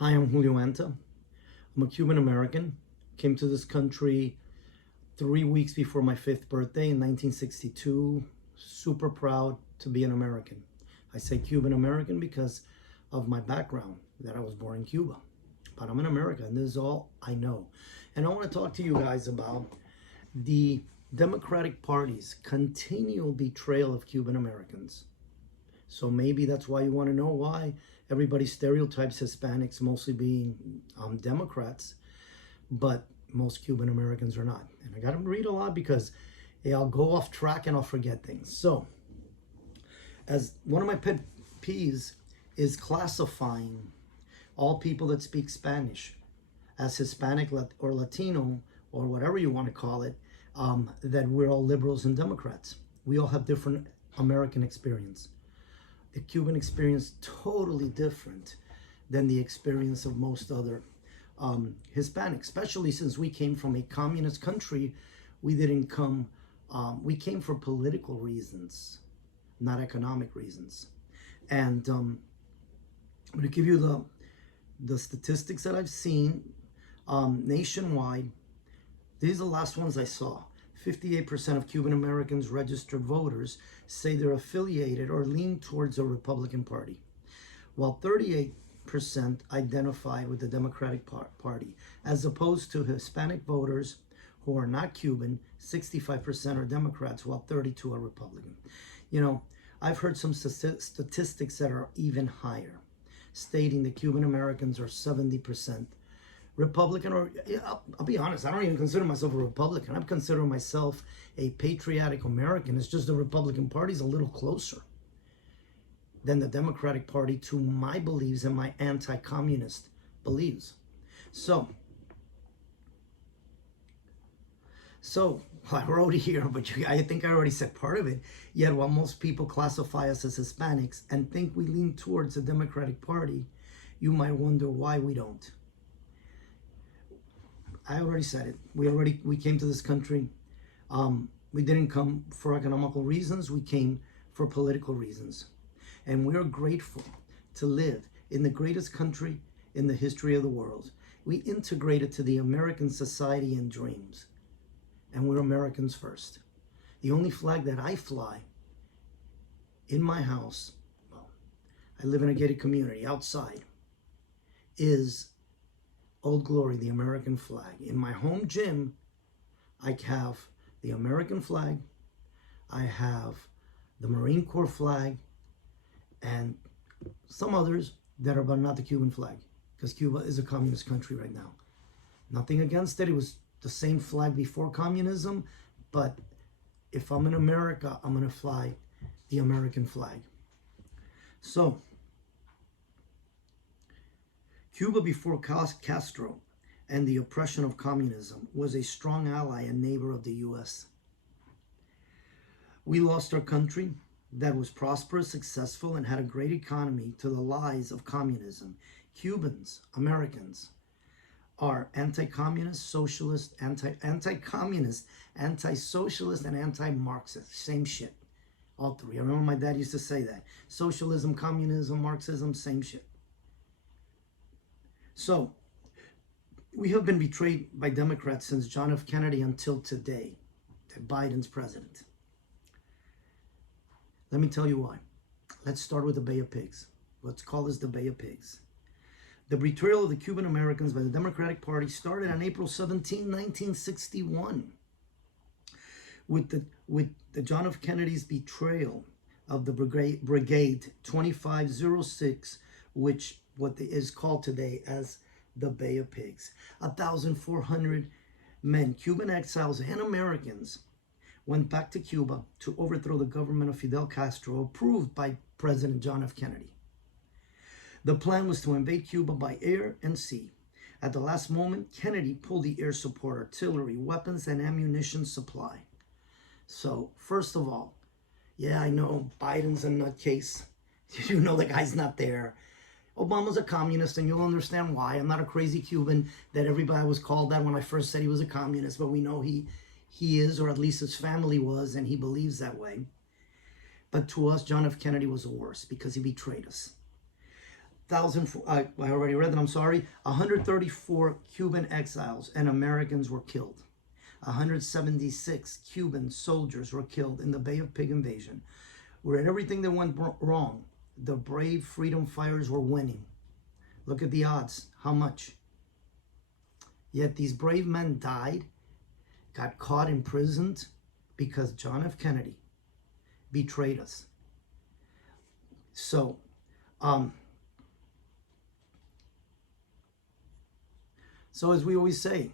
Hi, I'm Julio Anta. I'm a Cuban American. Came to this country 3 weeks before my 5th birthday in 1962. Super proud to be an American. I say Cuban American because of my background, that I was born in Cuba. But I'm an American, and this is all I know. And I want to talk to you guys about the Democratic Party's continual betrayal of Cuban Americans. So maybe that's why you want to know why everybody stereotypes Hispanics mostly being Democrats, but most Cuban Americans are not. And I got to read a lot because I'll go off track and I'll forget things. So, as one of my pet peeves is classifying all people that speak Spanish as Hispanic or Latino or whatever you want to call it, that we're all liberals and Democrats. We all have different American experience. The Cuban experience totally different than the experience of most other Hispanics, especially since we came from a communist country. We didn't come, we came for political reasons, not economic reasons. And I'm going to give you the statistics that I've seen nationwide. These are the last ones I saw. 58% of Cuban Americans registered voters say they're affiliated or lean towards the Republican Party, while 38% identify with the Democratic Party, as opposed to Hispanic voters who are not Cuban. 65% are Democrats, while 32% are Republican. You know, I've heard some statistics that are even higher, stating that Cuban Americans are 70% Republican, or I'll be honest, I don't even consider myself a Republican. I consider myself a patriotic American. It's just the Republican Party's a little closer than the Democratic Party to my beliefs and my anti-communist beliefs. So I wrote here, but I think I already said part of it. Yet while most people classify us as Hispanics and think we lean towards the Democratic Party, you might wonder why we don't. I already said it. We came to this country. We didn't come for economical reasons. We came for political reasons. And we're grateful to live in the greatest country in the history of the world. We integrated to the American society and dreams. And we're Americans first. The only flag that I fly in my house, well, I live in a gated community outside, is Old Glory, the American flag. In my home gym, I have the American flag, I have the Marine Corps flag, and some others that are but not the Cuban flag, because Cuba is a communist country right now. Nothing against it. It was the same flag before communism, but if I'm in America, I'm going to fly the American flag. So, Cuba before Castro and the oppression of communism was a strong ally and neighbor of the U.S. We lost our country that was prosperous, successful, and had a great economy to the lies of communism. Cubans, Americans, are anti-communist, socialist, anti-communist, anti-socialist, and anti-Marxist. Same shit. All three. I remember my dad used to say that. Socialism, communism, Marxism, same shit. So, we have been betrayed by Democrats since John F. Kennedy until today, that Biden's president. Let me tell you why. Let's start with the Bay of Pigs. Let's call this the Bay of Pigs. The betrayal of the Cuban Americans by the Democratic Party started on April 17, 1961, with the John F. Kennedy's betrayal of the Brigade 2506, which is called today as the Bay of Pigs. 1,400 men, Cuban exiles and Americans, went back to Cuba to overthrow the government of Fidel Castro, approved by President John F. Kennedy. The plan was to invade Cuba by air and sea. At the last moment, Kennedy pulled the air support, artillery, weapons, and ammunition supply. So, first of all, yeah, I know Biden's a nutcase. You know the guy's not there. Obama's a communist, and you'll understand why. I'm not a crazy Cuban that everybody was called that when I first said he was a communist, but we know he is, or at least his family was, and he believes that way. But to us, John F. Kennedy was the worst because he betrayed us. I already read that, I'm sorry. 134 Cuban exiles and Americans were killed. 176 Cuban soldiers were killed in the Bay of Pig invasion, where everything that went wrong, the brave freedom fighters were winning. Look at the odds. How much? Yet these brave men died, got caught, imprisoned, because John F. Kennedy betrayed us. So, as we always say,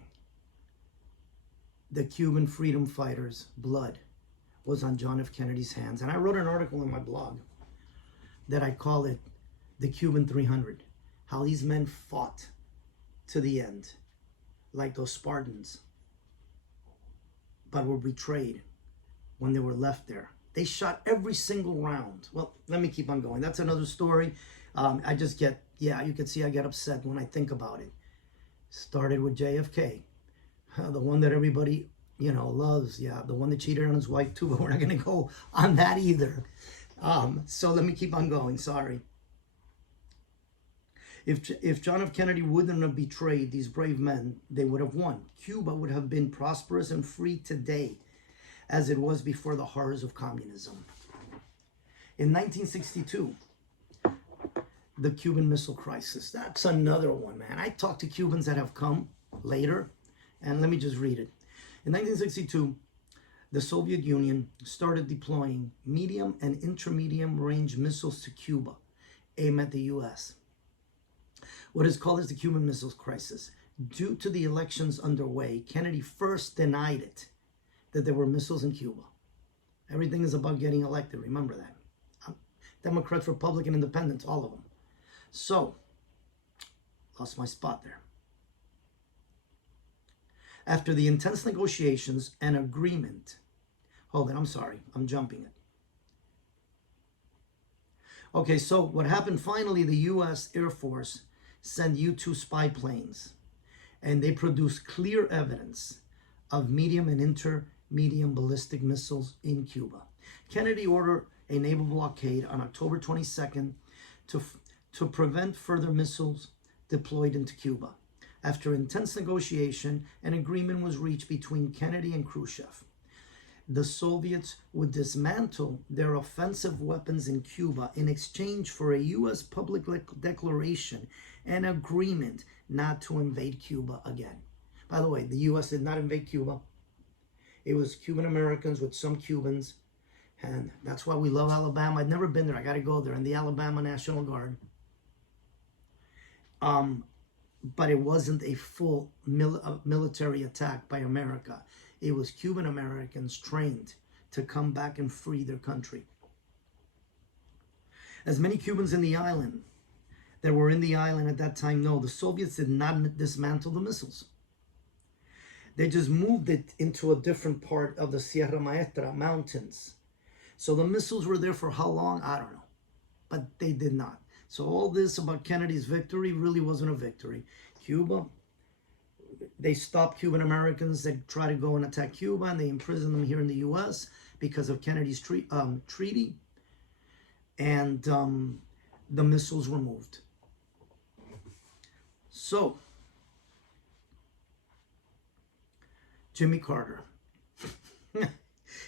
the Cuban freedom fighters' blood was on John F. Kennedy's hands. And I wrote an article in my blog that I call it the Cuban 300, how these men fought to the end, like those Spartans, but were betrayed when they were left there. They shot every single round. Well, let me keep on going. That's another story. I just get, you can see I get upset when I think about it. Started with JFK, the one that everybody, loves. Yeah, the one that cheated on his wife too, but we're not going to go on that either. So let me keep on going. Sorry. If John F. Kennedy wouldn't have betrayed these brave men, they would have won. Cuba would have been prosperous and free today, as it was before the horrors of communism. In 1962, the Cuban Missile Crisis. That's another one, man. I talked to Cubans that have come later, and let me just read it. In 1962, the Soviet Union started deploying medium and intermediate range missiles to Cuba, aimed at the U.S. What is called as the Cuban Missile Crisis. Due to the elections underway, Kennedy first denied it, that there were missiles in Cuba. Everything is about getting elected, remember that. Democrats, Republican, Independents, all of them. So, lost my spot there. After the intense negotiations and agreement, hold it, I'm sorry, I'm jumping it. Okay, so what happened finally, the U.S. Air Force sent U-2 spy planes, and they produced clear evidence of medium and intermediate ballistic missiles in Cuba. Kennedy ordered a naval blockade on October 22nd to prevent further missiles deployed into Cuba. After intense negotiation, an agreement was reached between Kennedy and Khrushchev. The Soviets would dismantle their offensive weapons in Cuba in exchange for a U.S. public declaration and agreement not to invade Cuba again. By the way, the U.S. did not invade Cuba. It was Cuban-Americans with some Cubans, and that's why we love Alabama. I've never been there. I got to go there, in the Alabama National Guard. But it wasn't a full military attack by America. It was Cuban Americans trained to come back and free their country. As many Cubans in the island that were in the island at that time know, the Soviets did not dismantle the missiles. They just moved it into a different part of the Sierra Maestra mountains. So the missiles were there for how long? I don't know. But they did not. So all this about Kennedy's victory really wasn't a victory. Cuba, they stopped Cuban Americans that tried to go and attack Cuba, and they imprisoned them here in the U.S. because of Kennedy's treaty. And the missiles were moved. So, Jimmy Carter.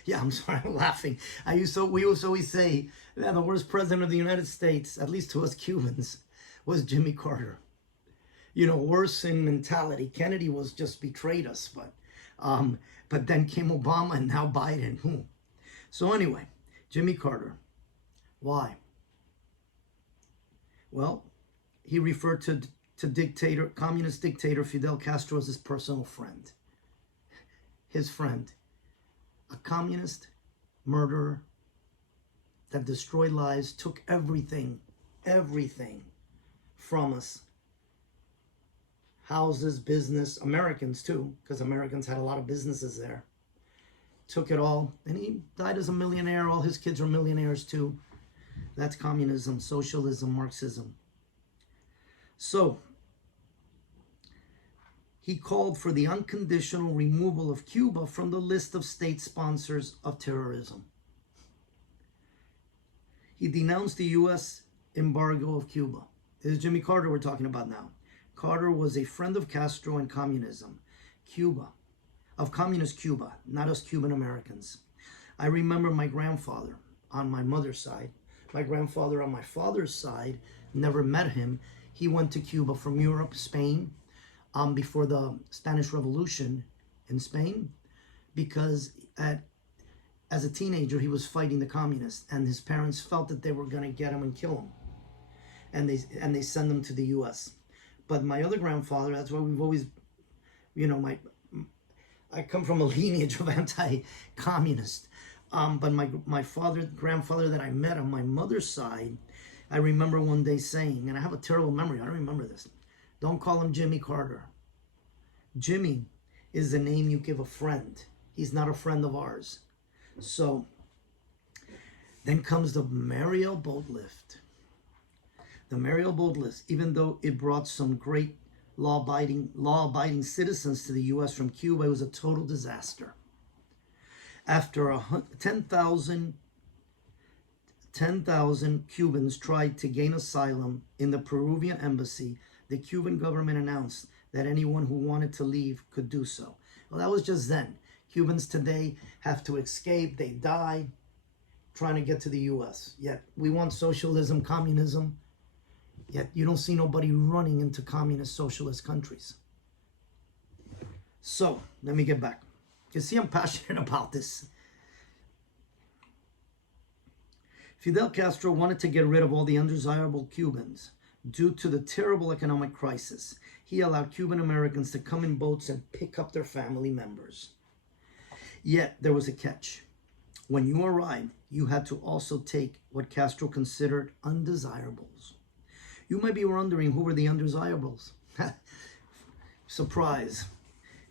Yeah, I'm sorry, I'm laughing. We used to always say that the worst president of the United States, at least to us Cubans, was Jimmy Carter. Worse in mentality. Kennedy was just betrayed us, but then came Obama and now Biden. So anyway, Jimmy Carter. Why? Well, he referred to communist dictator Fidel Castro as his personal friend. His friend. A communist murderer that destroyed lives, took everything from us. Houses, business, Americans too, because Americans had a lot of businesses there. Took it all, and he died as a millionaire. All his kids are millionaires too. That's communism, socialism, Marxism. So, he called for the unconditional removal of Cuba from the list of state sponsors of terrorism. He denounced the U.S. embargo of Cuba. This is Jimmy Carter we're talking about now. Carter was a friend of Castro and communism, of communist Cuba, not us Cuban Americans. I remember my grandfather on my mother's side. My grandfather on my father's side, never met him. He went to Cuba from Europe, Spain, before the Spanish Revolution in Spain, because as a teenager, he was fighting the communists, and his parents felt that they were going to get him and kill him. And they send him to the U.S. But my other grandfather, that's why we've always, I come from a lineage of anti-communist. But my grandfather that I met on my mother's side, I remember one day saying, and I have a terrible memory, I don't remember this, don't call him Jimmy Carter. Jimmy is the name you give a friend. He's not a friend of ours. So then comes the Mariel boat lift. The Mariel boat lift, even though it brought some great law-abiding citizens to the U.S. from Cuba, it was a total disaster. After 10,000 Cubans tried to gain asylum in the Peruvian embassy, the Cuban government announced that anyone who wanted to leave could do so. Well, that was just then. Cubans today have to escape. They die trying to get to the U.S. Yet we want socialism, communism. Yet you don't see nobody running into communist socialist countries. So let me get back. You see, I'm passionate about this. Fidel Castro wanted to get rid of all the undesirable Cubans. Due to the terrible economic crisis, he allowed Cuban Americans to come in boats and pick up their family members. Yet there was a catch. When you arrived, you had to also take what Castro considered undesirables. You might be wondering who were the undesirables. Surprise.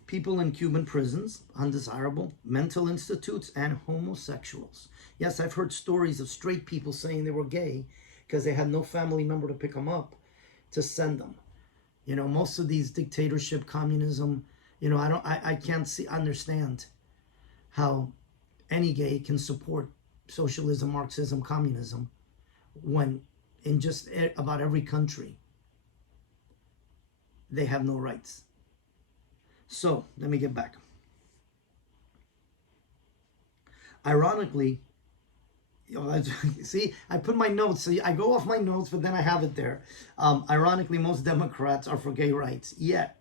People in Cuban prisons, undesirable, mental institutes, and homosexuals. Yes, I've heard stories of straight people saying they were gay because they had no family member to pick them up to send them. Most of these dictatorship, communism, I can't understand how any gay can support socialism, Marxism, communism, when in just about every country they have no rights. So let me get back. Ironically, see, I put my notes, so I go off my notes, but then I have it there. Ironically, most Democrats are for gay rights, yet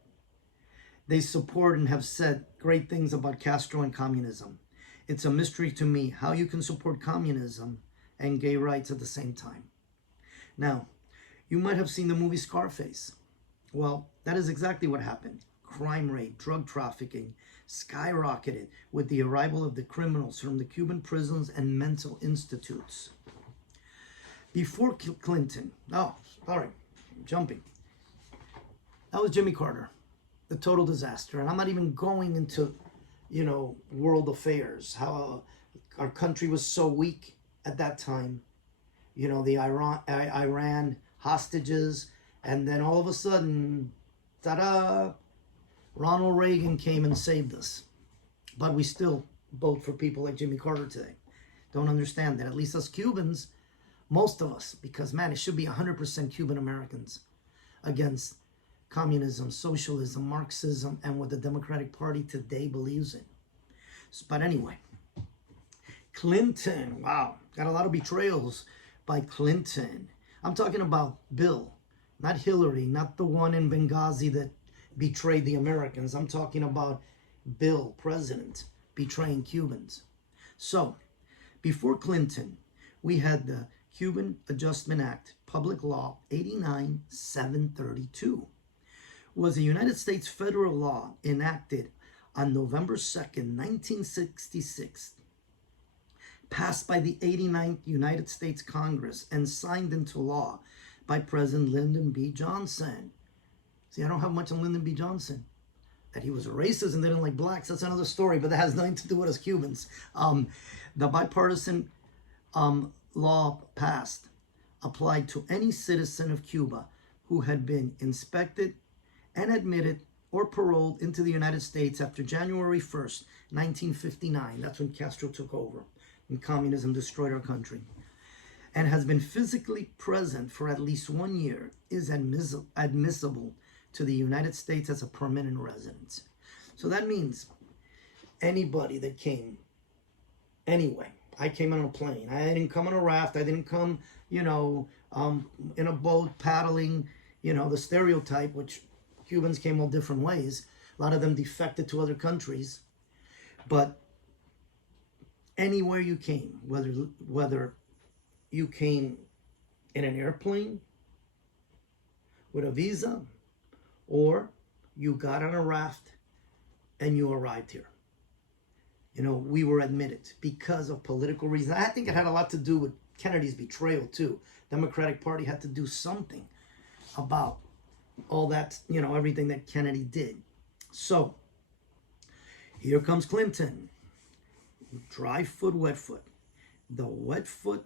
they support and have said great things about Castro and communism. It's a mystery to me how you can support communism and gay rights at the same time. Now, you might have seen the movie Scarface. Well, that is exactly what happened. Crime rate, drug trafficking skyrocketed with the arrival of the criminals from the Cuban prisons and mental institutes. Before Clinton, jumping. That was Jimmy Carter, the total disaster. And I'm not even going into, world affairs, how our country was so weak at that time. The Iran hostages, and then all of a sudden, ta-da, Ronald Reagan came and saved us. But we still vote for people like Jimmy Carter today. Don't understand that. At least us Cubans, most of us, because man, it should be 100% Cuban Americans against communism, socialism, Marxism, and what the Democratic Party today believes in. But anyway, Clinton, wow, got a lot of betrayals by Clinton. I'm talking about Bill, not Hillary, not the one in Benghazi that betrayed the Americans. I'm talking about Bill, president, betraying Cubans. So, before Clinton, we had the Cuban Adjustment Act, Public Law 89-732. Was a United States federal law enacted on November 2nd, 1966, passed by the 89th United States Congress and signed into law by President Lyndon B. Johnson. See, I don't have much on Lyndon B. Johnson. That he was a racist and didn't like blacks, that's another story, but that has nothing to do with us Cubans. The bipartisan law passed applied to any citizen of Cuba who had been inspected and admitted or paroled into the United States after January 1st, 1959. That's when Castro took over and communism destroyed our country. and has been physically present for at least 1 year is admissible to the United States as a permanent resident. So that means anybody that came anyway. I came on a plane. I didn't come on a raft. I didn't come, in a boat paddling, the stereotype, which Cubans came all different ways. A lot of them defected to other countries. But anywhere you came, whether you came in an airplane with a visa, or you got on a raft and you arrived here. We were admitted because of political reasons. I think it had a lot to do with Kennedy's betrayal too. Democratic Party had to do something about all that, everything that Kennedy did. So here comes Clinton. Dry foot, wet foot. The wet foot,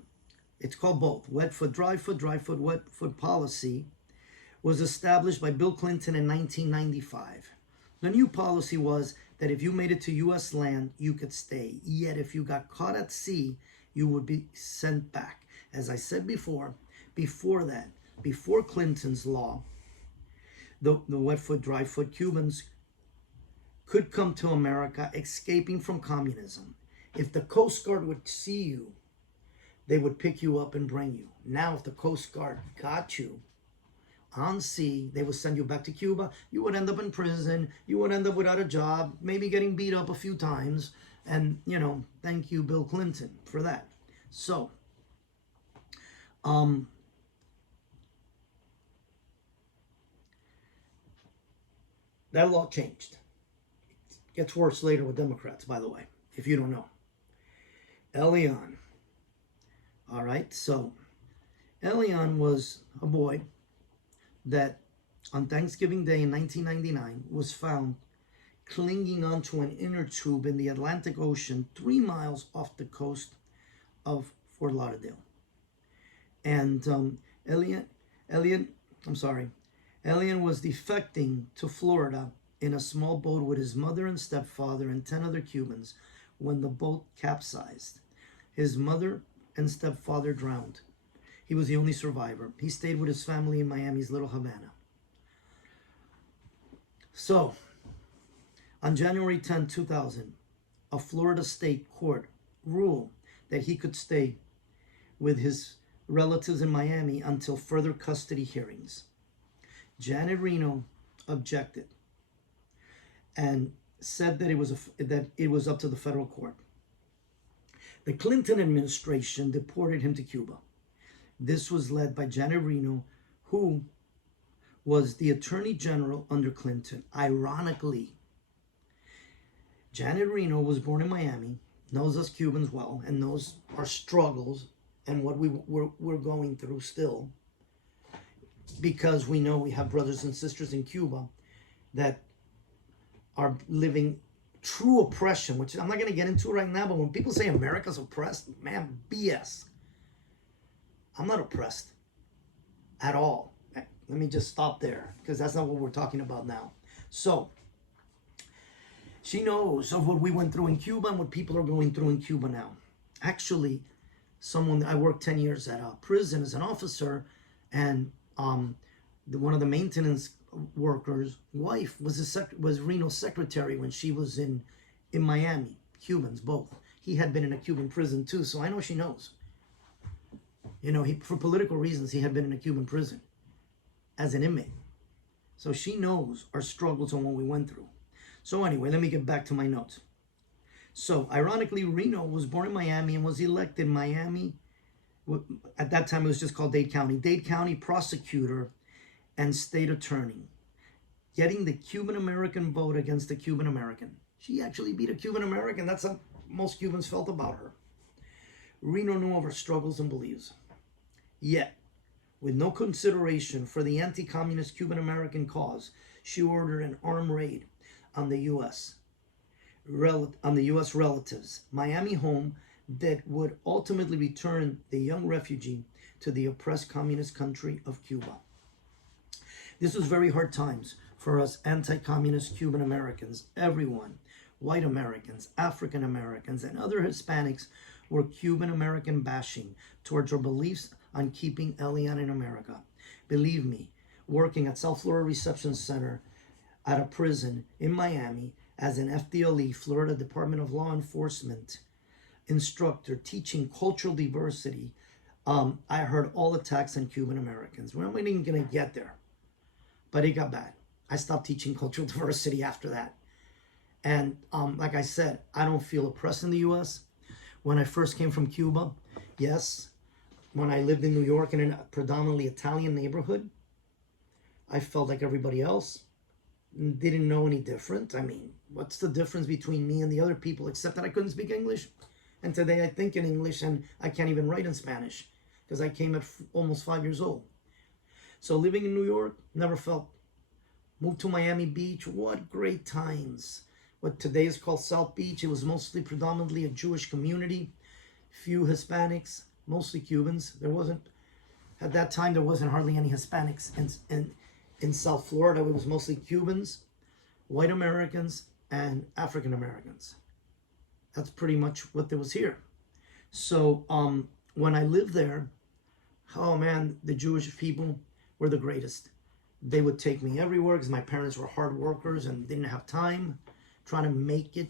it's called both. Wet foot, dry foot, wet foot policy was established by Bill Clinton in 1995. The new policy was that if you made it to U.S. land, you could stay. Yet if you got caught at sea, you would be sent back. As I said before Clinton's law, the wet foot, dry foot Cubans could come to America escaping from communism. If the Coast Guard would see you, they would pick you up and bring you. Now, if the Coast Guard got you on sea, they would send you back to Cuba. You would end up in prison. You would end up without a job, maybe getting beat up a few times. And, thank you, Bill Clinton, for that. So, that law changed. It gets worse later with Democrats, by the way, if you don't know. Elian. All right, so Elian was a boy that on Thanksgiving Day in 1999 was found clinging onto an inner tube in the Atlantic Ocean 3 miles off the coast of Fort Lauderdale. And Elian was defecting to Florida in a small boat with his mother and stepfather and 10 other Cubans when the boat capsized. His mother and stepfather drowned. He was the only survivor. He stayed with his family in Miami's Little Havana. So, on January 10, 2000, a Florida state court ruled that he could stay with his relatives in Miami until further custody hearings. Janet Reno objected and said that it was up to the federal court. The Clinton administration deported him to Cuba. This was led by Janet Reno, who was the Attorney General under Clinton. Ironically, Janet Reno was born in Miami, knows us Cubans well, and knows our struggles and what we're going through still, because we know we have brothers and sisters in Cuba that are living true oppression, which I'm not going to get into right now, but when people say America's oppressed, man, BS. I'm not oppressed at all. Let me just stop there, because that's not what we're talking about now. So, she knows of what we went through in Cuba and what people are going through in Cuba now. Actually, I worked 10 years at a prison as an officer, and one of the maintenance workers' wife was Reno's secretary when she was in Miami. Cubans, both. He had been in a Cuban prison too, so I know she knows. For political reasons, he had been in a Cuban prison as an inmate. So she knows our struggles and what we went through. So anyway, let me get back to my notes. So, ironically, Reno was born in Miami and was elected Miami. At that time, it was just called Dade County. Dade County prosecutor and state attorney, getting the Cuban-American vote against the Cuban-American. She actually beat a Cuban-American. That's how most Cubans felt about her. Reno knew of her struggles and beliefs. Yet, with no consideration for the anti-communist Cuban-American cause, she ordered an armed raid on the U.S. relatives' Miami home that would ultimately return the young refugee to the oppressed communist country of Cuba. This was very hard times for us anti-communist Cuban Americans. Everyone, white Americans, African Americans, and other Hispanics were Cuban-American bashing towards our beliefs on keeping alien in America. Believe me, working at South Florida Reception Center at a prison in Miami as an FDLE, Florida Department of Law Enforcement instructor teaching cultural diversity, I heard all attacks on Cuban Americans. We're not even going to get there, but it got bad. I stopped teaching cultural diversity after that. And like I said, I don't feel oppressed in the U.S. When I first came from Cuba, yes, when I lived in New York in a predominantly Italian neighborhood, I felt like everybody else. Didn't know any different. I mean, what's the difference between me and the other people except that I couldn't speak English? And today I think in English and I can't even write in Spanish because I came at almost 5 years old. So living in New York, never felt. Moved to Miami Beach, what great times. What today is called South Beach, it was mostly predominantly a Jewish community, few Hispanics, mostly Cubans. There wasn't, at that time, there wasn't hardly any Hispanics in South Florida. It was mostly Cubans, white Americans, and African Americans. That's pretty much what there was here. So when I lived there, oh man, the Jewish people were the greatest. They would take me everywhere because my parents were hard workers and didn't have time trying to make it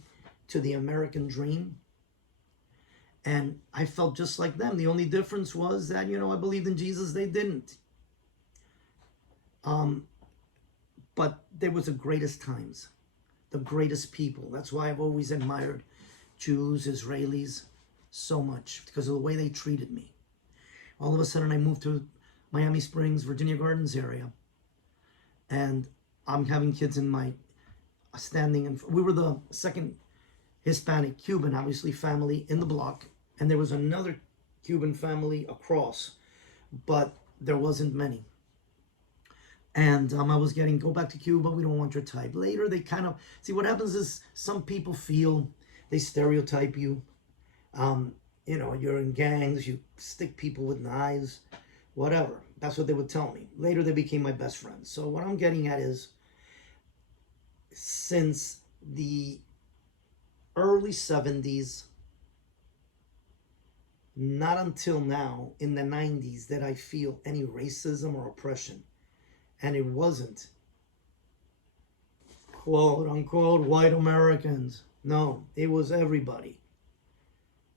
to the American dream. And I felt just like them. The only difference was that, you know, I believed in Jesus, they didn't. But there was the greatest times, the greatest people. That's why I've always admired Jews, Israelis so much, because of the way they treated me. All of a sudden I moved to Miami Springs, Virginia Gardens area. And I'm having kids in my standing, and we were the second Hispanic Cuban, obviously, family in the block. And there was another Cuban family across, but there wasn't many. And I was getting, go back to Cuba, we don't want your type. Later, they kind of, see what happens is some people feel, they stereotype you. You know, you're in gangs, you stick people with knives, whatever. That's what they would tell me. Later, they became my best friends. So what I'm getting at is, since the early 70s, not until now, in the 90s, did I feel any racism or oppression. And it wasn't, quote unquote, white Americans. No, it was everybody.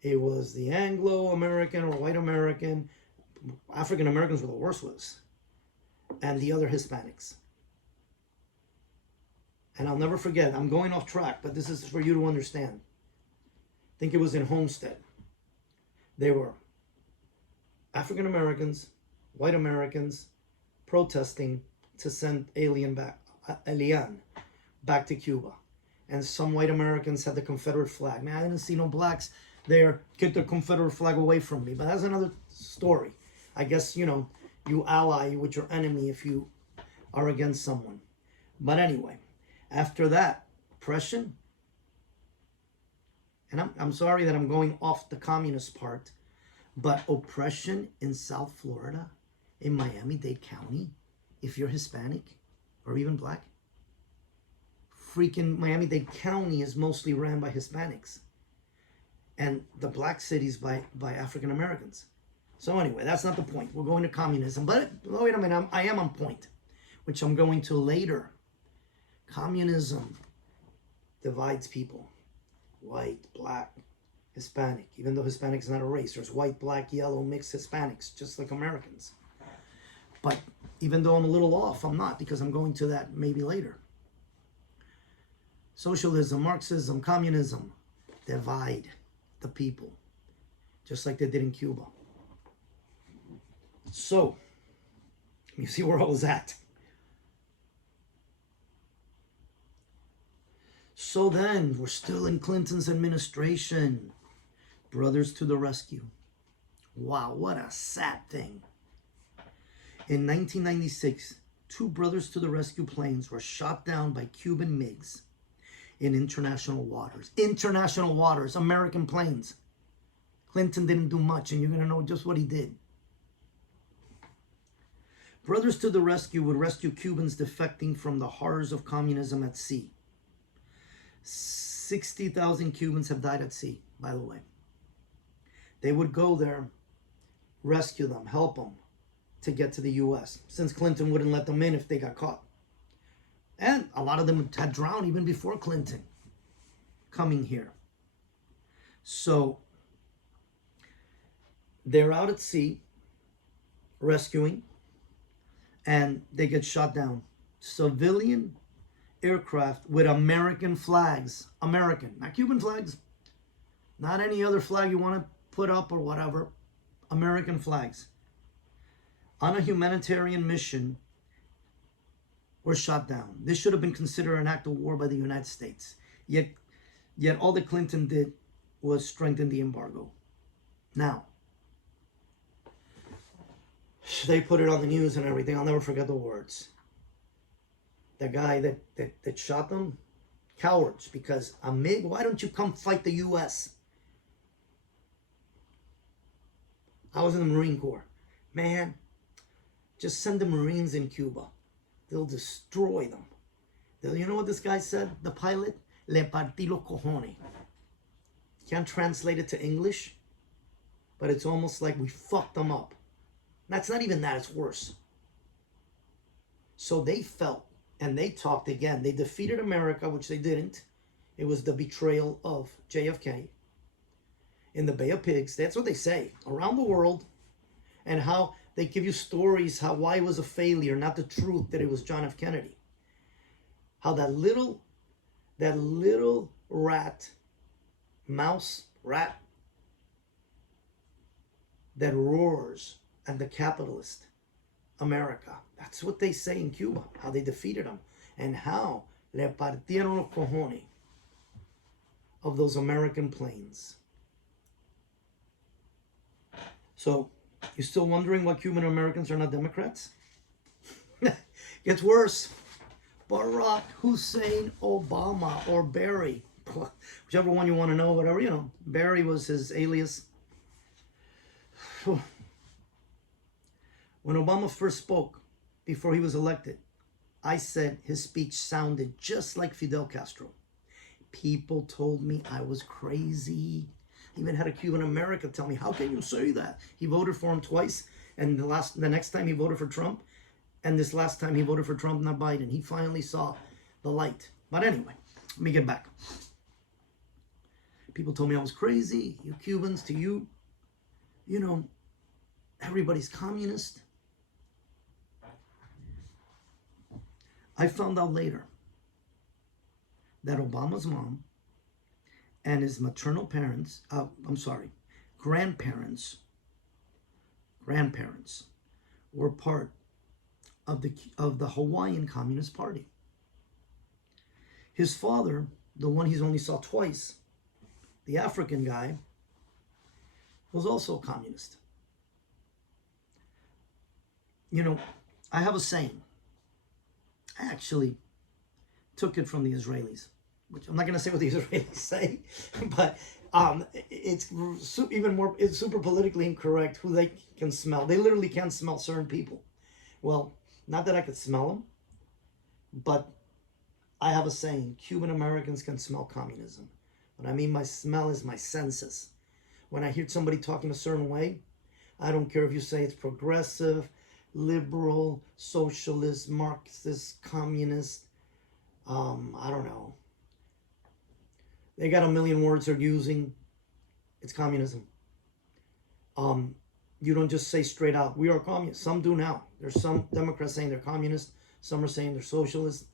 It was the Anglo-American or white American. African Americans were the worst ones. And the other Hispanics. And I'll never forget, I'm going off track, but this is for you to understand. I think it was in Homestead. They were African Americans, white Americans, protesting to send alien back to Cuba. And some white Americans had the Confederate flag. Man, I didn't see no blacks there. Get the Confederate flag away from me. But that's another story. I guess, you know, you ally with your enemy if you are against someone. But anyway, after that, oppression. And I'm sorry that I'm going off the communist part, but oppression in South Florida, in Miami-Dade County, if you're Hispanic or even black, freaking Miami-Dade County is mostly ran by Hispanics, and the black cities by African Americans. So anyway, that's not the point. We're going to communism, but wait a minute, I am on point, which I'm going to later. Communism divides people, white, black, Hispanic, even though Hispanic is not a race. There's white, black, yellow, mixed Hispanics, just like Americans. But even though I'm a little off, I'm not, because I'm going to that maybe later. Socialism, Marxism, communism divide the people, just like they did in Cuba. So, you see where I was at. So then, we're still in Clinton's administration. Brothers to the rescue. Wow, what a sad thing. In 1996, 2 Brothers to the Rescue planes were shot down by Cuban MiGs in international waters. International waters, American planes. Clinton didn't do much, and you're going to know just what he did. Brothers to the Rescue would rescue Cubans defecting from the horrors of communism at sea. 60,000 Cubans have died at sea, by the way. They would go there, rescue them, help them to get to the U.S., since Clinton wouldn't let them in if they got caught. And a lot of them had drowned even before Clinton coming here. So they're out at sea rescuing, and they get shot down. Civilian aircraft with American flags. American, not Cuban flags, not any other flag you want to put up or whatever. American flags. On a humanitarian mission, were shot down. This should have been considered an act of war by the United States. Yet all that Clinton did was strengthen the embargo. Now, they put it on the news and everything. I'll never forget the words. The guy that shot them, cowards, because Amig, why don't you come fight the U.S.? I was in the Marine Corps. Man, just send the Marines in Cuba. They'll destroy them. You know what this guy said? The pilot? Le partí los cojones. Can't translate it to English, but it's almost like we fucked them up. That's not even that, it's worse. So they felt, and they talked again. They defeated America, which they didn't. It was the betrayal of JFK in the Bay of Pigs. That's what they say around the world, and how they give you stories why it was a failure, not the truth that it was John F. Kennedy. How that little rat that roars at the capitalist America. That's what they say in Cuba, how they defeated them, and how le partieron los cojones of those American planes. So, you're still wondering why Cuban Americans are not Democrats? Gets worse. Barack Hussein Obama, or Barry, whichever one you want to know, whatever, you know. Barry was his alias. When Obama first spoke, before he was elected, I said his speech sounded just like Fidel Castro. People told me I was crazy. I even had a Cuban American tell me, how can you say that? He voted for him twice, and the next time he voted for Trump, and this last time he voted for Trump, not Biden. He finally saw the light. But anyway, let me get back. People told me I was crazy. You Cubans, to you, you know, everybody's communist. I found out later that Obama's mom and his maternal parents, grandparents were part of the Hawaiian Communist Party. His father, the one he's only saw twice, the African guy, was also a communist. You know, I have a saying. I actually took it from the Israelis, which I'm not going to say what the Israelis say, but it's even more, it's super politically incorrect who they can smell. They literally can't smell certain people. Well, not that I could smell them, but I have a saying, Cuban Americans can smell communism. What I mean by smell is my senses. When I hear somebody talking a certain way, I don't care if you say it's progressive, liberal, socialist, Marxist, communist, I don't know. They got a million words they're using. It's communism. You don't just say straight out, we are communists. Some do now. There's some Democrats saying they're communist. Some are saying they're socialist.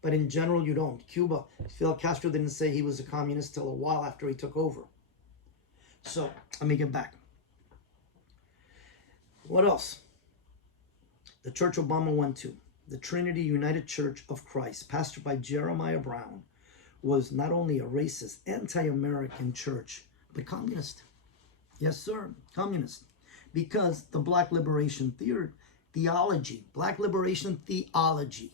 But in general, you don't. Cuba, Fidel Castro didn't say he was a communist till a while after he took over. So, let me get back. What else? The church Obama went to, the Trinity United Church of Christ, pastored by Jeremiah Brown, was not only a racist, anti-American church, but communist. Yes, sir, communist. Because the Black Liberation theology, Black Liberation theology,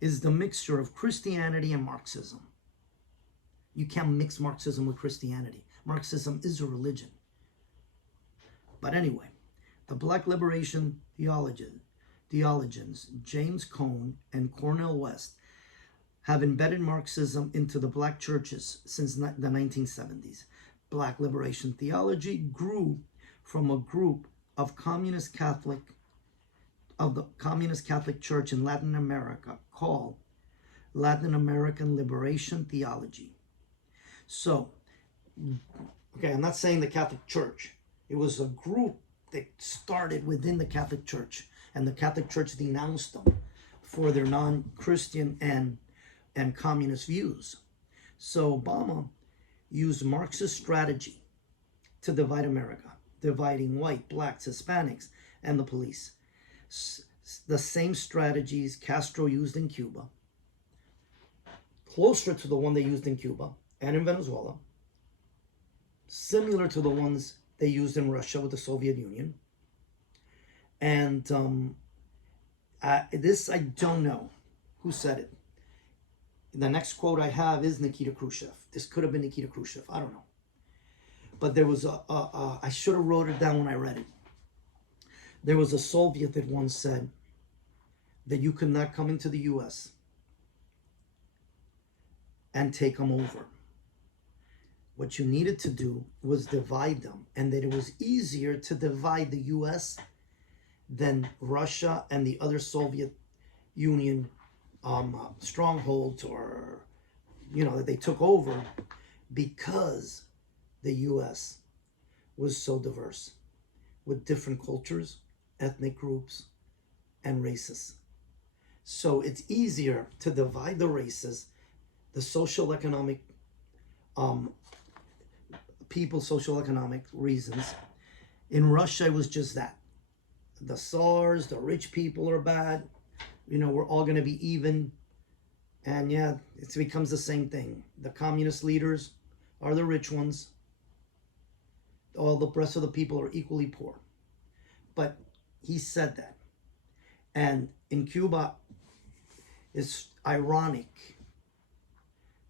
is the mixture of Christianity and Marxism. You can't mix Marxism with Christianity. Marxism is a religion. But anyway, the Black Liberation theologians, James Cone and Cornel West, have embedded Marxism into the black churches since the 1970s. Black liberation theology grew from a group of the Communist Catholic Church in Latin America called Latin American Liberation Theology. So, okay, I'm not saying the Catholic Church. It was a group that started within the Catholic Church, and the Catholic Church denounced them for their non-Christian and communist views. So Obama used Marxist strategy to divide America, dividing white, blacks, Hispanics, and the police. The same strategies Castro used in Cuba, closer to the one they used in Cuba and in Venezuela, similar to the ones they used in Russia with the Soviet Union. And this, I don't know who said it. The next quote I have is Nikita Khrushchev. This could have been Nikita Khrushchev. I don't know. But there was I should have wrote it down when I read it. There was a Soviet that once said that you could not come into the U.S. and take them over. What you needed to do was divide them, and that it was easier to divide the U.S. than Russia and the other Soviet Union strongholds, or, that they took over, because the U.S. was so diverse with different cultures, ethnic groups, and races. So it's easier to divide the races, the social economic social economic reasons. In Russia, it was just that. The Tsars, the rich people are bad. We're all going to be even. And yeah, it becomes the same thing. The communist leaders are the rich ones. All the rest of the people are equally poor. But he said that. And in Cuba, it's ironic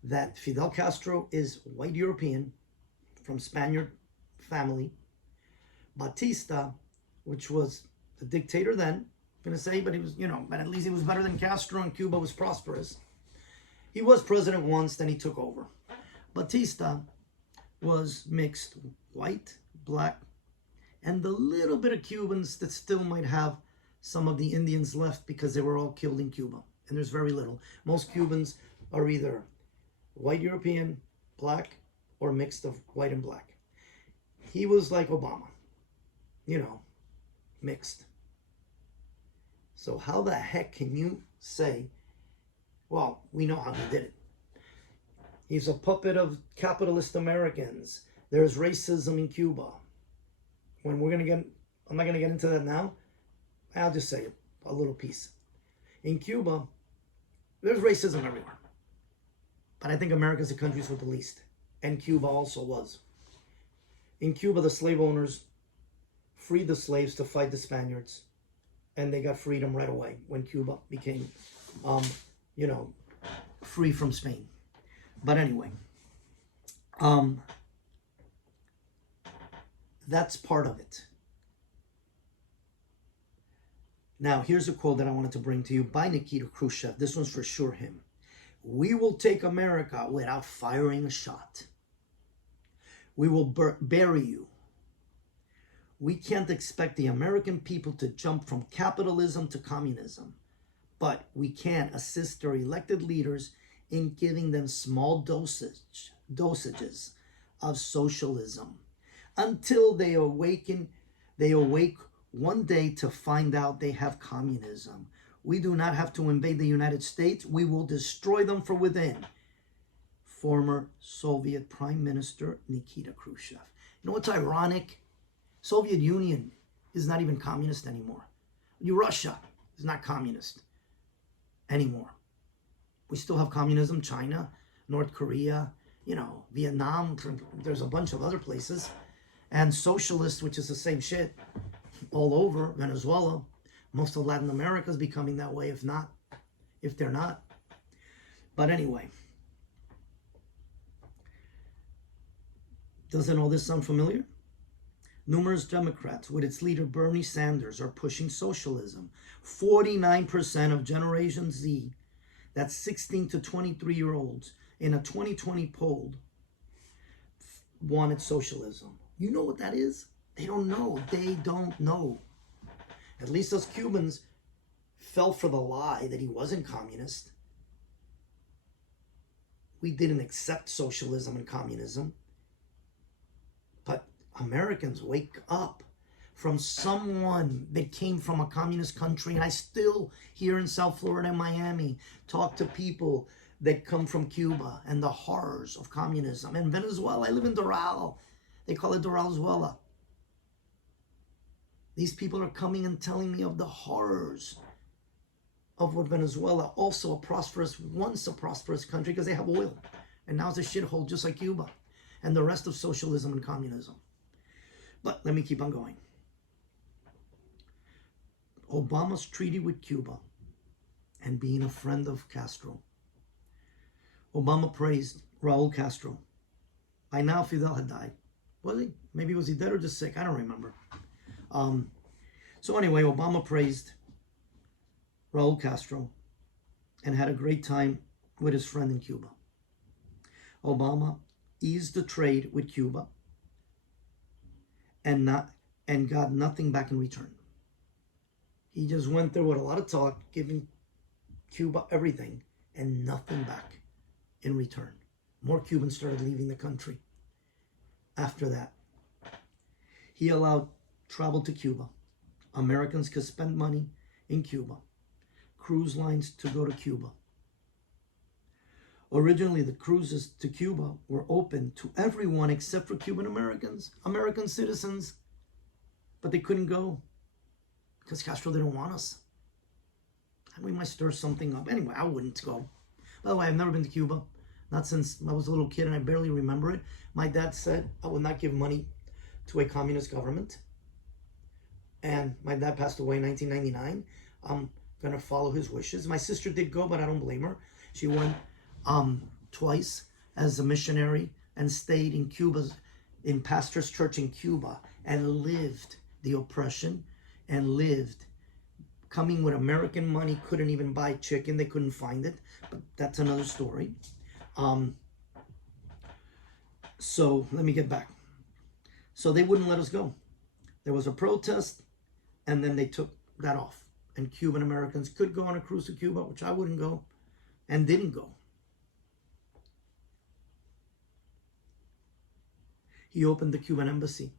that Fidel Castro is white European from Spaniard family. Batista, which was the dictator then, I'm going to say, but he was, but at least he was better than Castro, and Cuba was prosperous. He was president once, then he took over. Batista was mixed white, black, and the little bit of Cubans that still might have some of the Indians left, because they were all killed in Cuba. And there's very little. Most Cubans are either white European, black, or mixed of white and black. He was like Obama, mixed. So how the heck can you say, well, we know how he did it. He's a puppet of capitalist Americans. There's racism in Cuba. I'm not going to get into that now. I'll just say a little piece. In Cuba, there's racism everywhere. But I think America's the countries with the least. And Cuba also was. In Cuba, the slave owners freed the slaves to fight the Spaniards. And they got freedom right away when Cuba became, free from Spain. But anyway, that's part of it. Now, here's a quote that I wanted to bring to you by Nikita Khrushchev. This one's for sure him. "We will take America without firing a shot. We will bury you. We can't expect the American people to jump from capitalism to communism, but we can assist their elected leaders in giving them small dosages of socialism until they awake one day to find out they have communism. We do not have to invade the United States. We will destroy them from within." Former Soviet Prime Minister Nikita Khrushchev. You know what's ironic? Soviet Union is not even communist anymore. Russia is not communist anymore. We still have communism, China, North Korea, Vietnam, there's a bunch of other places. And socialist, which is the same shit, all over. Venezuela. Most of Latin America is becoming that way, if they're not. But anyway. Doesn't all this sound familiar? Numerous Democrats, with its leader Bernie Sanders, are pushing socialism. 49% of Generation Z, that's 16 to 23-year-olds, in a 2020 poll, wanted socialism. You know what that is? They don't know. They don't know. At least us Cubans fell for the lie that he wasn't communist. We didn't accept socialism and communism. But Americans, wake up. From someone that came from a communist country, and I still, here in South Florida and Miami, talk to people that come from Cuba and the horrors of communism. And Venezuela, I live in Doral. They call it Doralzuela. These people are coming and telling me of the horrors of what Venezuela, also a prosperous, once a prosperous country, because they have oil. And now it's a shithole just like Cuba and the rest of socialism and communism. But let me keep on going. Obama's treaty with Cuba and being a friend of Castro. Obama praised Raul Castro. By now, Fidel had died. Was he? Maybe was he dead or just sick? I don't remember. So anyway, Obama praised Raul Castro and had a great time with his friend in Cuba. Obama eased the trade with Cuba and got nothing back in return. He just went there with a lot of talk, giving Cuba everything and nothing back in return. More Cubans started leaving the country after that. He allowed travel to Cuba. Americans could spend money in Cuba. Cruise lines to go to Cuba. Originally, the cruises to Cuba were open to everyone except for Cuban Americans, American citizens, but they couldn't go because Castro didn't want us. We might stir something up. Anyway, I wouldn't go. By the way, I've never been to Cuba, not since I was a little kid, and I barely remember it. My dad said I would not give money to a communist government. And my dad passed away in 1999. I'm going to follow his wishes. My sister did go, but I don't blame her. She went twice as a missionary and stayed in Cuba, in Pastor's Church in Cuba, and lived the oppression and lived coming with American money, couldn't even buy chicken. They couldn't find it, but that's another story. So let me get back. So they wouldn't let us go. There was a protest, and then they took that off. And Cuban Americans could go on a cruise to Cuba, which I wouldn't go, and didn't go. He opened the Cuban embassy.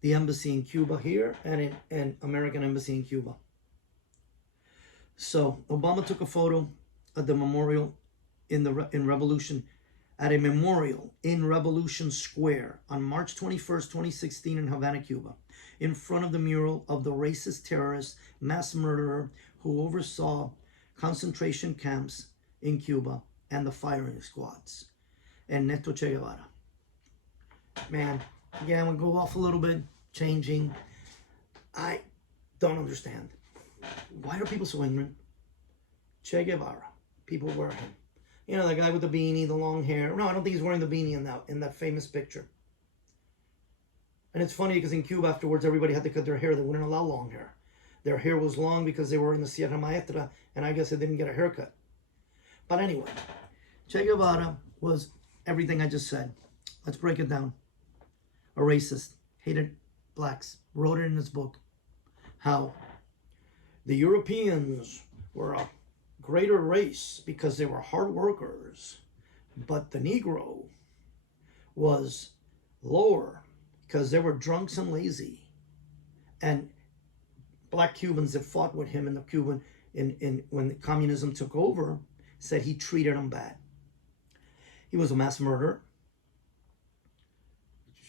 The embassy in Cuba here and an American embassy in Cuba. So Obama took a photo at the memorial in Revolution, at a memorial in Revolution Square on March 21st, 2016 in Havana, Cuba, in front of the mural of the racist terrorist, mass murderer who oversaw concentration camps in Cuba and the firing squads, and Neto Che Guevara. Man, again, we'll go off a little bit, changing. I don't understand. Why are people so ignorant? Che Guevara. People wear him. You know, the guy with the beanie, the long hair. No, I don't think he's wearing the beanie in that famous picture. And it's funny because in Cuba afterwards, everybody had to cut their hair. They wouldn't allow long hair. Their hair was long because they were in the Sierra Maestra, and I guess they didn't get a haircut. But anyway, Che Guevara was everything I just said. Let's break it down. A racist, hated blacks, wrote it in his book, how the Europeans were a greater race because they were hard workers, but the Negro was lower because they were drunks and lazy. And black Cubans that fought with him in the Cuban when communism took over said he treated them bad. He was a mass murderer.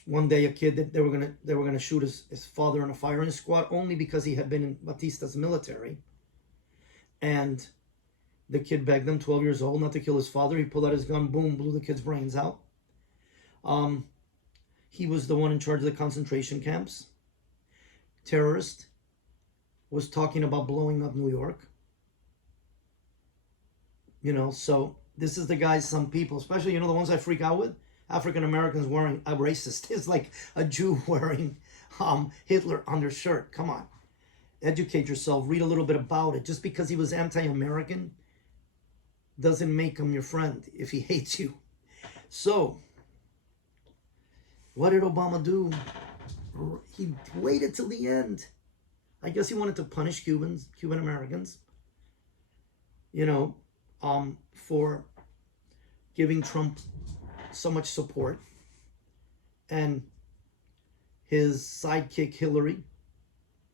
One day, a kid that they were gonna shoot his father in a firing squad only because he had been in Batista's military, and the kid begged him, 12 years old, not to kill his father. He pulled out his gun, boom, blew the kid's brains out. He was the one in charge of the concentration camps. Terrorist was talking about blowing up New York. You know, so this is the guys some people, especially, you know, the ones I freak out with, African Americans wearing a racist. It's like a Jew wearing Hitler on their shirt. Come on. Educate yourself. Read a little bit about it. Just because he was anti-American doesn't make him your friend if he hates you. So, What did Obama do? He waited till the end. I guess he wanted to punish Cuban-Americans, for giving Trump so much support, and his sidekick Hillary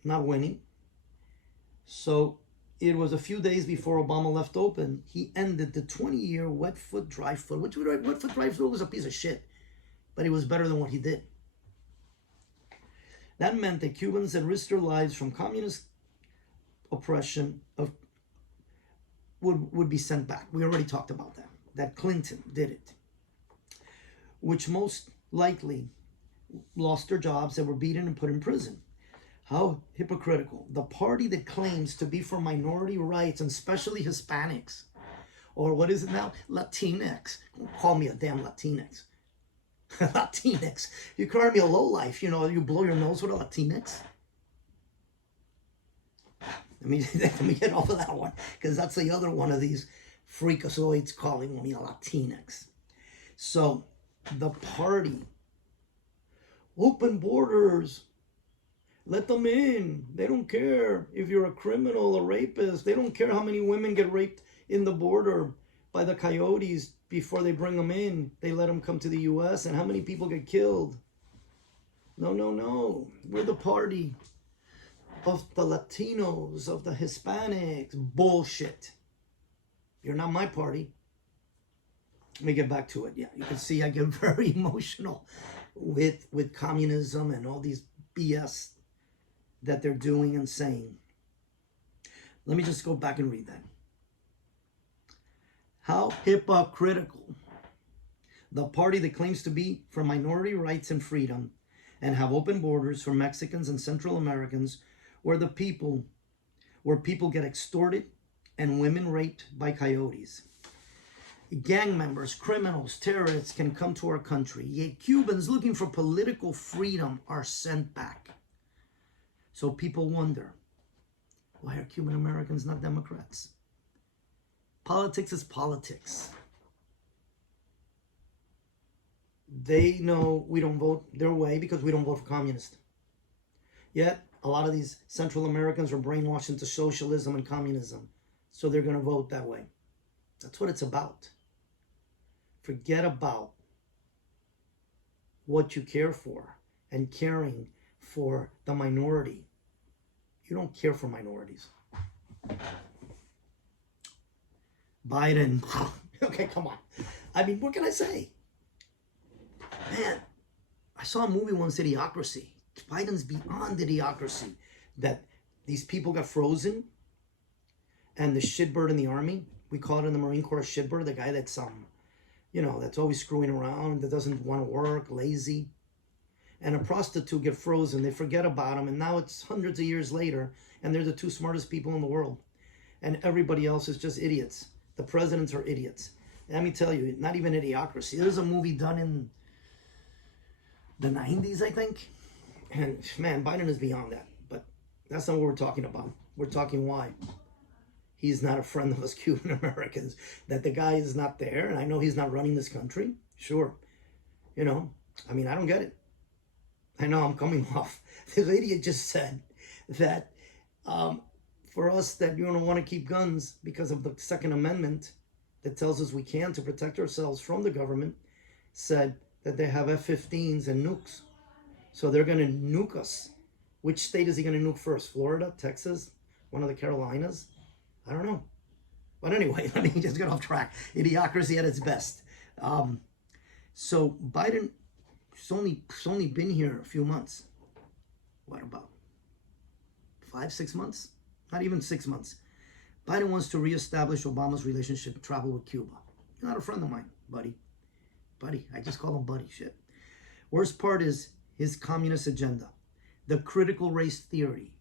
not winning. So it was a few days before Obama left open, he ended the 20-year wet foot, dry foot, which wet foot, dry foot was a piece of shit, but it was better than what he did. That meant that Cubans that risked their lives from communist oppression would be sent back. We already talked about that. That Clinton did it. Which most likely lost their jobs, that were beaten and put in prison. How hypocritical. The party that claims to be for minority rights, and especially Hispanics, or what is it now? Latinx. Don't call me a damn Latinx. Latinx. You call me a lowlife, you blow your nose with a Latinx. Let me get off of that one, because that's the other one of these freakazoids calling me a Latinx. So, the party, open borders, let them in. They don't care if you're a criminal, a rapist. They don't care how many women get raped in the border by the coyotes before they bring them in. They let them come to the U.S. and how many people get killed. No, no, no. We're the party of the Latinos, of the Hispanics. Bullshit. You're not my party. Let me get back to it. Yeah, you can see I get very emotional with communism and all these BS that they're doing and saying. Let me just go back and read that. How hypocritical. The party that claims to be for minority rights and freedom and have open borders for Mexicans and Central Americans, where people get extorted and women raped by coyotes. Gang members, criminals, terrorists can come to our country, yet Cubans looking for political freedom are sent back. So people wonder, why are Cuban Americans not Democrats? Politics is politics. They know we don't vote their way because we don't vote for communists. Yet, a lot of these Central Americans are brainwashed into socialism and communism. So they're going to vote that way. That's what it's about. Forget about what you care for and caring for the minority. You don't care for minorities. Biden. Okay, come on. I mean, what can I say? Man, I saw a movie once, Idiocracy. Biden's beyond Idiocracy. That these people got frozen and the shitbird in the army, we call it in the Marine Corps a shitbird, the guy that's that's always screwing around, that doesn't want to work, lazy. And a prostitute get frozen, they forget about him, and now it's hundreds of years later, and they're the two smartest people in the world. And everybody else is just idiots. The presidents are idiots. And let me tell you, not even Idiocracy. There's a movie done in the 90s, I think. And man, Biden is beyond that. But that's not what we're talking about. We're talking why he's not a friend of us Cuban Americans. That the guy is not there, and I know he's not running this country. Sure. I don't get it. I know I'm coming off. This idiot just said that for us that you don't want to keep guns because of the Second Amendment that tells us we can to protect ourselves from the government, said that they have F-15s and nukes. So they're going to nuke us. Which state is he going to nuke first? Florida, Texas, one of the Carolinas? I don't know. But anyway, let me just get off track. Idiocracy at its best. So Biden, it's only been here a few months. What about 5-6 months? Not even 6 months. Biden wants to reestablish Obama's relationship travel with Cuba. You're not a friend of mine, buddy. Buddy, I just call him buddy, shit. Worst part is his communist agenda. The critical race theory,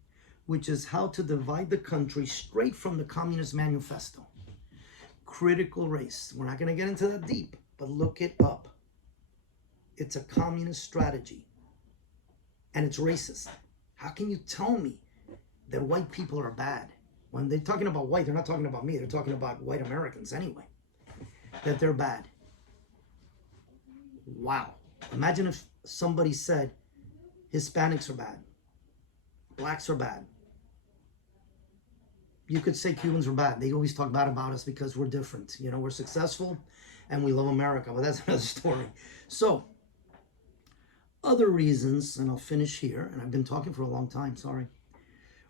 which is how to divide the country straight from the Communist Manifesto. Critical race. We're not going to get into that deep, but look it up. It's a communist strategy. And it's racist. How can you tell me that white people are bad? When they're talking about white, they're not talking about me. They're talking about white Americans anyway. That they're bad. Wow. Imagine if somebody said Hispanics are bad, blacks are bad. You could say Cubans are bad. They always talk bad about us because we're different. You know, we're successful and we love America, but that's another story. So, other reasons, and I'll finish here, and I've been talking for a long time, sorry,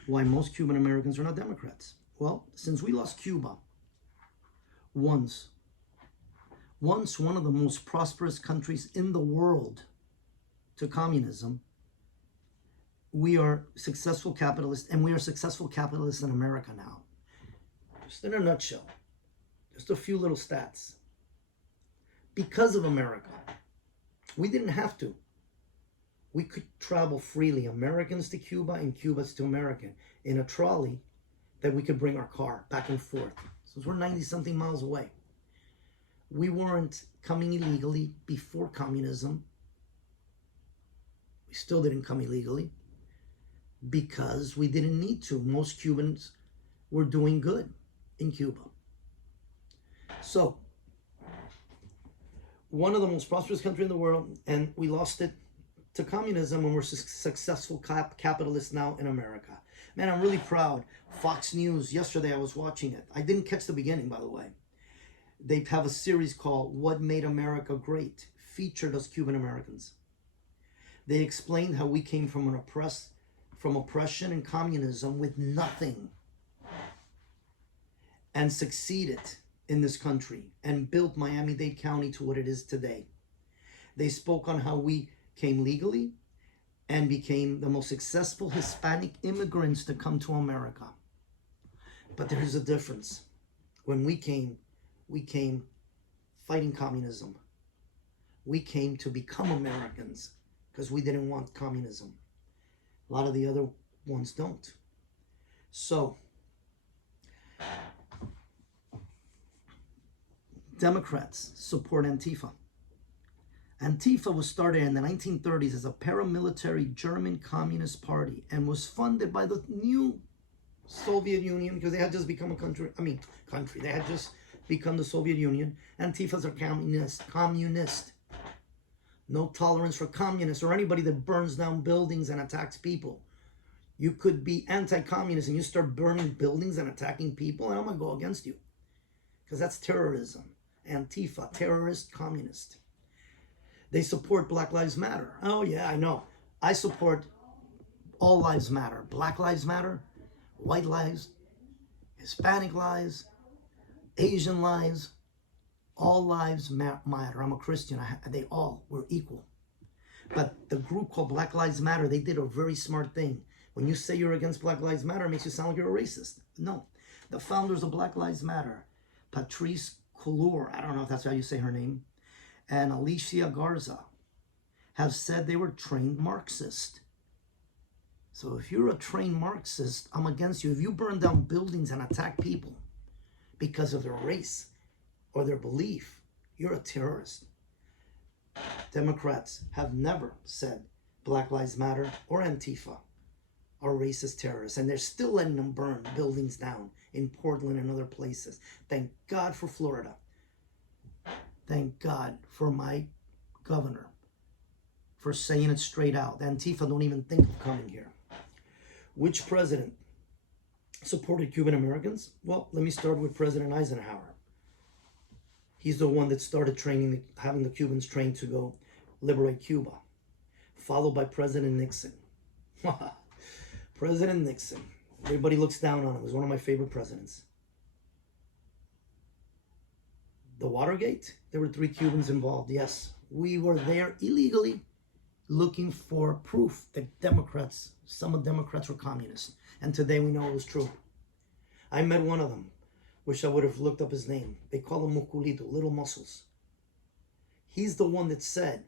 why most Cuban Americans are not Democrats. Well, since we lost Cuba, once one of the most prosperous countries in the world, to communism, we are successful capitalists, and we are successful capitalists in America now. Just in a nutshell, just a few little stats. Because of America, we didn't have to. We could travel freely, Americans to Cuba and Cubans to America, in a trolley that we could bring our car back and forth. Since we're 90-something miles away. We weren't coming illegally before communism. We still didn't come illegally because we didn't need to. Most Cubans were doing good in Cuba. So, one of the most prosperous countries in the world, and we lost it to communism, and we're successful capitalists now in America. Man, I'm really proud. Fox News, yesterday I was watching it. I didn't catch the beginning, by the way. They have a series called What Made America Great, featured us Cuban Americans. They explained how we came from oppression and communism with nothing, and succeeded in this country and built Miami-Dade County to what it is today. They spoke on how we came legally and became the most successful Hispanic immigrants to come to America. But there is a difference. When we came fighting communism. We came to become Americans because we didn't want communism. A lot of the other ones don't. So, Democrats support Antifa. Antifa was started in the 1930s as a paramilitary German Communist Party and was funded by the new Soviet Union because they had just become a country. They had just become the Soviet Union. Antifas are communist. No tolerance for communists or anybody that burns down buildings and attacks people. You could be anti-communist and you start burning buildings and attacking people, and I'm going to go against you. Because that's terrorism. Antifa, terrorist, communist. They support Black Lives Matter. Oh yeah, I know. I support all lives matter. Black lives matter, white lives, Hispanic lives, Asian lives, all lives matter. I'm a Christian. They all were equal. But the group called Black Lives Matter, they did a very smart thing. When you say you're against Black Lives Matter, it makes you sound like you're a racist. No. The founders of Black Lives Matter, Patrice Couleur, I don't know if that's how you say her name, and Alicia Garza, have said they were trained Marxist. So if you're a trained Marxist, I'm against you. If you burn down buildings and attack people because of their race or their belief, you're a terrorist. Democrats have never said Black Lives Matter or Antifa are racist terrorists, and they're still letting them burn buildings down in Portland and other places. Thank God for Florida. Thank God for my governor for saying it straight out. Antifa don't even think of coming here. Which president supported Cuban Americans? Well, let me start with President Eisenhower. He's the one that started having the Cubans trained to go liberate Cuba, followed by President Nixon. President Nixon. Everybody looks down on him. He was one of my favorite presidents. The Watergate, there were 3 Cubans involved. Yes, we were there illegally looking for proof that some of Democrats were communists. And today we know it was true. I met one of them. Wish I would have looked up his name. They call him Musculito, little muscles. He's the one that said,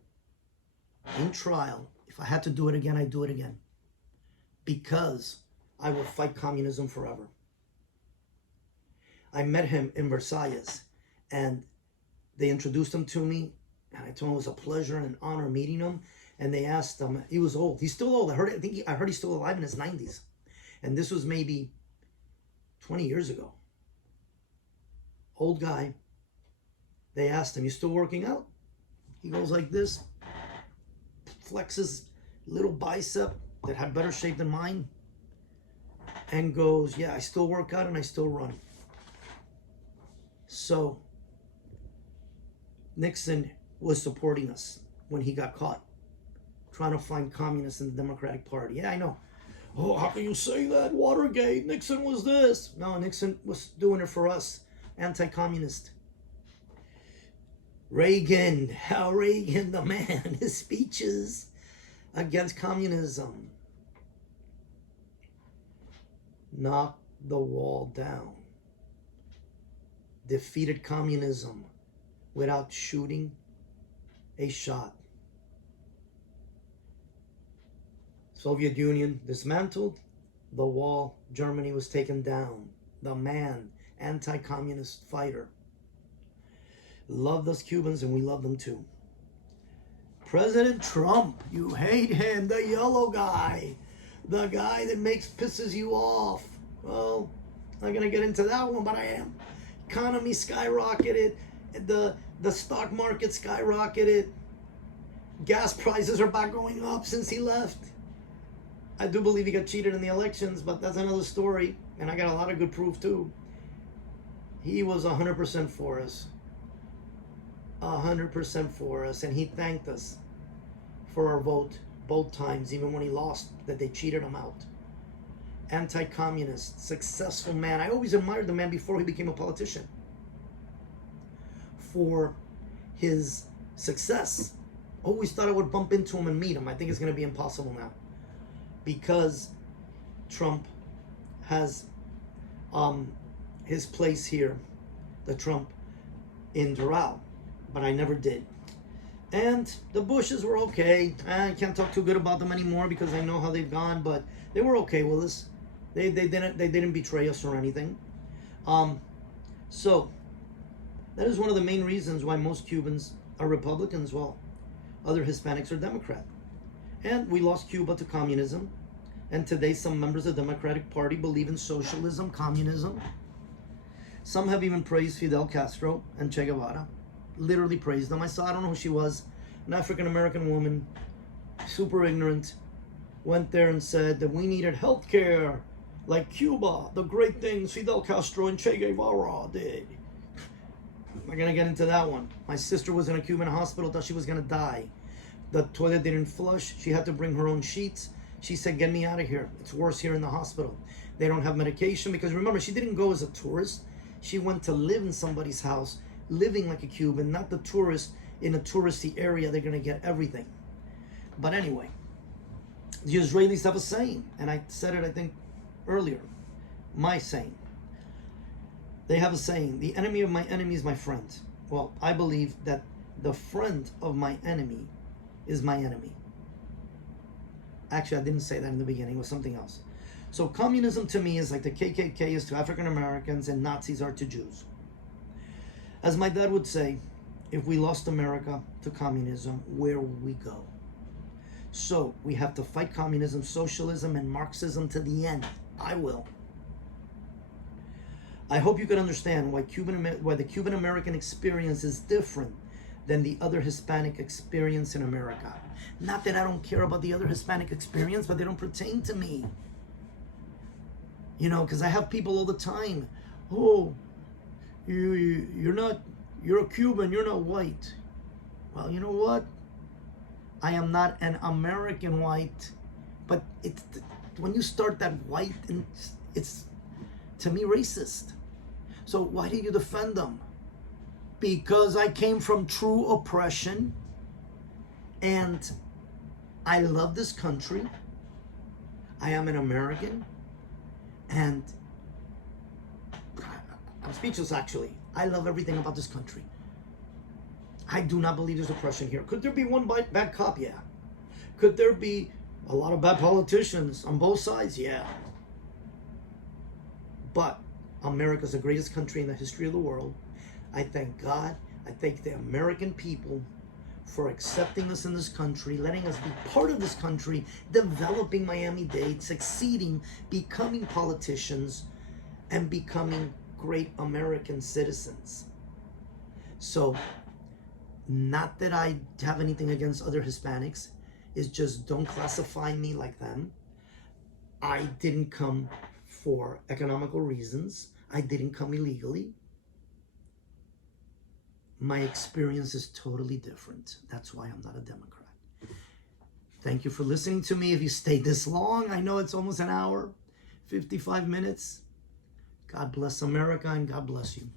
in trial, if I had to do it again, I'd do it again. Because I will fight communism forever. I met him in Versailles, and they introduced him to me, and I told him it was a pleasure and an honor meeting him. And they asked him, he was old. He's still old. I heard he's still alive in his 90s. And this was maybe 20 years ago. Old guy. They asked him, you still working out? He goes like this. flexes little bicep that had better shape than mine and goes, yeah, I still work out and I still run. So Nixon was supporting us when he got caught, trying to find communists in the Democratic Party. Yeah, I know. Oh, how can you say that? Watergate, Nixon was this. No, Nixon was doing it for us, anti-communist. Reagan, how Reagan, the man, his speeches against communism. Knocked the wall down. Defeated communism without shooting a shot. Soviet Union dismantled. The wall, Germany was taken down. The man, anti-communist fighter. Loved us Cubans and we love them too. President Trump, you hate him, the yellow guy. The guy that pisses you off. Well, I'm not gonna get into that one, but I am. Economy skyrocketed. The stock market skyrocketed. Gas prices are back going up since he left. I do believe he got cheated in the elections, but that's another story. And I got a lot of good proof too. He was 100% for us. 100% for us. And he thanked us for our vote both times, even when he lost, that they cheated him out. Anti-communist, successful man. I always admired the man before he became a politician for his success. Always thought I would bump into him and meet him. I think it's going to be impossible now because Trump has his place here, the Trump in Doral, but I never did. And the Bushes were okay. I can't talk too good about them anymore because I know how they've gone, but they were okay with us. They didn't betray us or anything. So that is one of the main reasons why most Cubans are Republicans. Well, other Hispanics are Democrat. And we lost Cuba to communism. And today some members of the Democratic Party believe in socialism, communism. Some have even praised Fidel Castro and Che Guevara. Literally praised them. I don't know who she was. An African-American woman, super ignorant, went there and said that we needed health care like Cuba, the great things Fidel Castro and Che Guevara did. I'm not going to get into that one. My sister was in a Cuban hospital, thought she was going to die. The toilet didn't flush. She had to bring her own sheets. She said, get me out of here. It's worse here in the hospital. They don't have medication. Because remember, she didn't go as a tourist. She went to live in somebody's house, living like a Cuban, not the tourist in a touristy area. They're going to get everything. But anyway, the Israelis have a saying. And I said it, I think, earlier. My saying. They have a saying, the enemy of my enemy is my friend. Well, I believe that the friend of my enemy is my enemy. Actually, I didn't say that in the beginning. It was something else. So communism to me is like the KKK is to African Americans and Nazis are to Jews. As my dad would say, if we lost America to communism, where would we go? So we have to fight communism, socialism, and Marxism to the end. I will. I hope you can understand why the Cuban-American experience is different than the other Hispanic experience in America. Not that I don't care about the other Hispanic experience, but they don't pertain to me. You know, because I have people all the time. Oh, you're a Cuban, you're not white. Well, you know what? I am not an American white, but it's when you start that white, and it's to me racist. So why do you defend them? Because I came from true oppression and I love this country. I am an American and I'm speechless actually. I love everything about this country. I do not believe there's oppression here. Could there be one bad cop? Yeah. Could there be a lot of bad politicians on both sides? Yeah. But America's the greatest country in the history of the world. I thank God. I thank the American people for accepting us in this country, letting us be part of this country, developing Miami-Dade, succeeding, becoming politicians, and becoming great American citizens. So, not that I have anything against other Hispanics. is just don't classify me like them. I didn't come for economical reasons. I didn't come illegally. My experience is totally different. That's why I'm not a Democrat. Thank you for listening to me. If you stayed this long, I know it's almost an hour, 55 minutes. God bless America and God bless you.